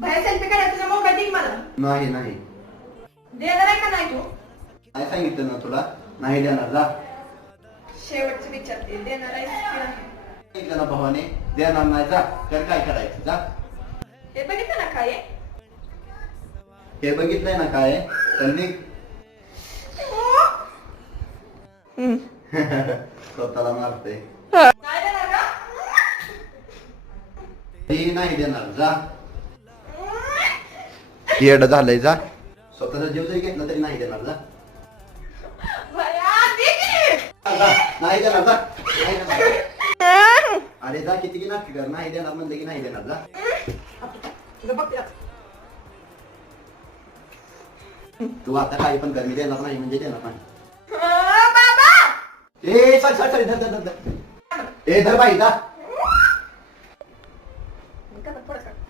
बाहेर सेल्फी काढा, तुझा मोबाईल दे मला. नाही नाही देणार आहे का नाही तू? काय सांगितलं ना तुला, नाही देणार जा. शेवटचं विचारते, देणार आहे की नाही? सांगितलं ना भावाने, देणार नाही जा. तर काय करायचं जा. हे बघितलं ना काय आहे? हे बघितलंय ना काय आहे? तर निघ. स्वतःला मारते. नाही देणार का? ती नाही देणार जा. येड झालंय जा. स्वतःचा जीव जरी घेतला तरी नाही देणार जा. भया, दे की. जा. नाही देणार जा. नाही देणार. अरे जा, किती की नाटक कर. नाही देणार म्हणलं की नाही देणार जा. इथं बघ तिला. तू आता काही पण कर, मी देणार नाही म्हणजे देणार नाही. बाबा. ए सॉरी सॉरी सॉरी, धर धर धर. ए धर बाई जा.